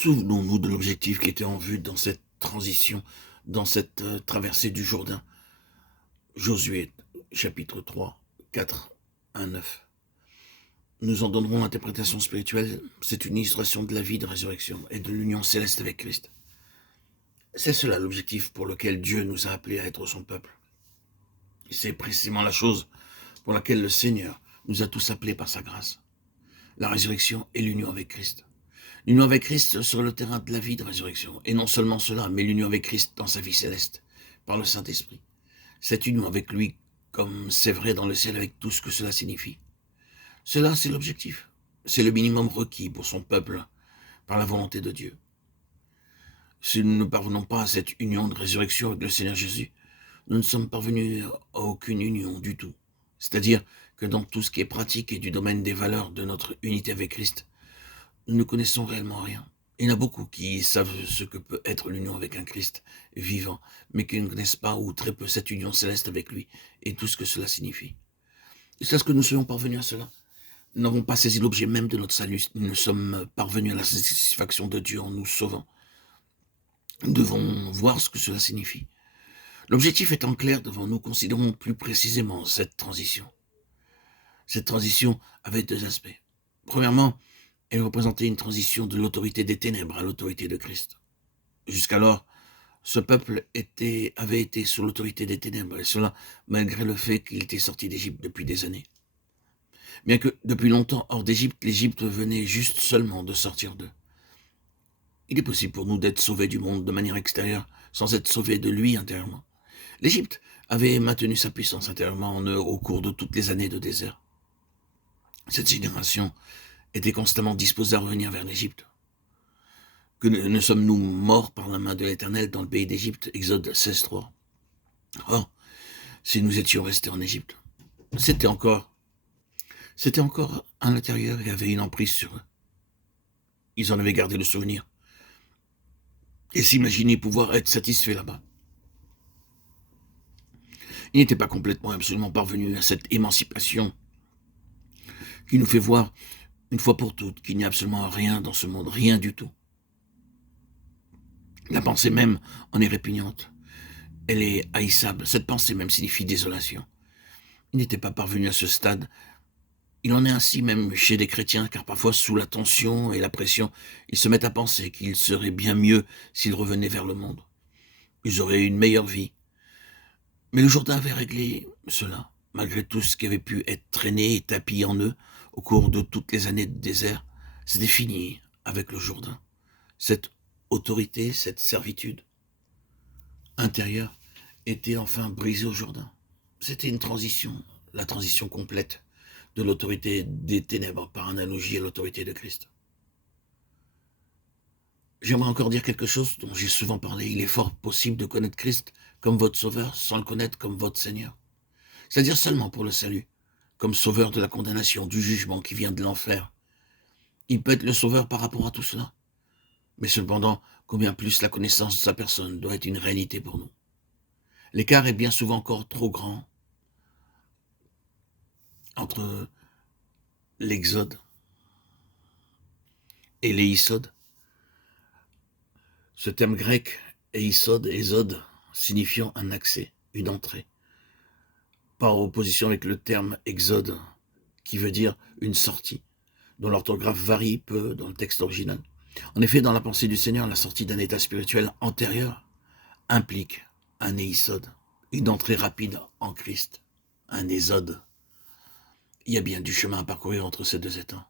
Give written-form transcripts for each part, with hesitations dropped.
Souvenons-nous de l'objectif qui était en vue dans cette transition, dans cette traversée du Jourdain. Josué, chapitre 3, 4, 1, 9. Nous en donnerons l'interprétation spirituelle. C'est une illustration de la vie de résurrection et de l'union céleste avec Christ. C'est cela l'objectif pour lequel Dieu nous a appelés à être son peuple. C'est précisément la chose pour laquelle le Seigneur nous a tous appelés par sa grâce. La résurrection et l'union avec Christ. L'union avec Christ sur le terrain de la vie de résurrection. Et non seulement cela, mais l'union avec Christ dans sa vie céleste, par le Saint-Esprit. Cette union avec lui, comme c'est vrai dans le ciel avec tout ce que cela signifie. Cela, c'est l'objectif. C'est le minimum requis pour son peuple, par la volonté de Dieu. Si nous ne parvenons pas à cette union de résurrection avec le Seigneur Jésus, nous ne sommes parvenus à aucune union du tout. C'est-à-dire que dans tout ce qui est pratique et du domaine des valeurs de notre unité avec Christ, nous ne connaissons réellement rien. Il y en a beaucoup qui savent ce que peut être l'union avec un Christ vivant, mais qui ne connaissent pas ou très peu cette union céleste avec lui et tout ce que cela signifie. Est-ce que nous soyons parvenus à cela? Nous n'avons pas saisi l'objet même de notre salut. Nous sommes parvenus à la satisfaction de Dieu en nous sauvant. Nous devons voir ce que cela signifie. L'objectif étant clair devant nous, considérons plus précisément cette transition. Cette transition avait deux aspects. Premièrement, elle représentait une transition de l'autorité des ténèbres à l'autorité de Christ. Jusqu'alors, ce peuple avait été sous l'autorité des ténèbres, et cela malgré le fait qu'il était sorti d'Égypte depuis des années. Bien que depuis longtemps hors d'Égypte, l'Égypte venait juste seulement de sortir d'eux. Il est possible pour nous d'être sauvés du monde de manière extérieure, sans être sauvés de lui intérieurement. L'Égypte avait maintenu sa puissance intérieurement en eux au cours de toutes les années de désert. Cette génération était constamment disposée à revenir vers l'Égypte. Que ne sommes-nous morts par la main de l'Éternel dans le pays d'Égypte, Exode 16.3. Or, si nous étions restés en Égypte, c'était encore à l'intérieur et avait une emprise sur eux. Ils en avaient gardé le souvenir et s'imaginaient pouvoir être satisfaits là-bas. Ils n'étaient pas complètement, absolument parvenus à cette émancipation qui nous fait voir une fois pour toutes qu'il n'y a absolument rien dans ce monde, rien du tout. La pensée même en est répugnante. Elle est haïssable. Cette pensée même signifie désolation. Ils n'étaient pas parvenus à ce stade. Il en est ainsi même chez des chrétiens, car parfois sous la tension et la pression, ils se mettent à penser qu'il serait bien mieux s'ils revenaient vers le monde. Ils auraient une meilleure vie. Mais le Jourdain avait réglé cela, malgré tout ce qui avait pu être traîné et tapi en eux au cours de toutes les années de désert. C'était fini avec le Jourdain. Cette autorité, cette servitude intérieure était enfin brisée au Jourdain. C'était une transition, la transition complète de l'autorité des ténèbres par analogie à l'autorité de Christ. J'aimerais encore dire quelque chose dont j'ai souvent parlé. Il est fort possible de connaître Christ comme votre sauveur sans le connaître comme votre Seigneur. C'est-à-dire seulement pour le salut, comme sauveur de la condamnation, du jugement qui vient de l'enfer. Il peut être le sauveur par rapport à tout cela. Mais cependant, combien plus la connaissance de sa personne doit être une réalité pour nous. L'écart est bien souvent encore trop grand entre l'Exode et l'Éisode. Ce terme grec, ésode, signifiant un accès, une entrée, par opposition avec le terme exode, qui veut dire une sortie, dont l'orthographe varie peu dans le texte original. En effet, dans la pensée du Seigneur, la sortie d'un état spirituel antérieur implique un éisode, une entrée rapide en Christ, un ésode. Il y a bien du chemin à parcourir entre ces deux états.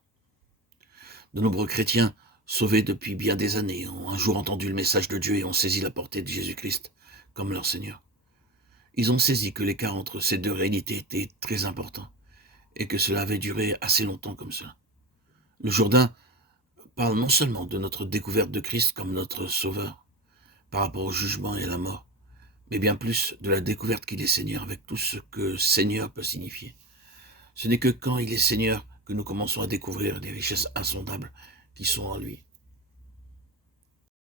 De nombreux chrétiens, sauvés depuis bien des années, ont un jour entendu le message de Dieu et ont saisi la portée de Jésus-Christ comme leur Seigneur. Ils ont saisi que l'écart entre ces deux réalités était très important et que cela avait duré assez longtemps comme cela. Le Jourdain parle non seulement de notre découverte de Christ comme notre Sauveur par rapport au jugement et à la mort, mais bien plus de la découverte qu'il est Seigneur avec tout ce que Seigneur peut signifier. Ce n'est que quand il est Seigneur que nous commençons à découvrir les richesses insondables qui sont en lui.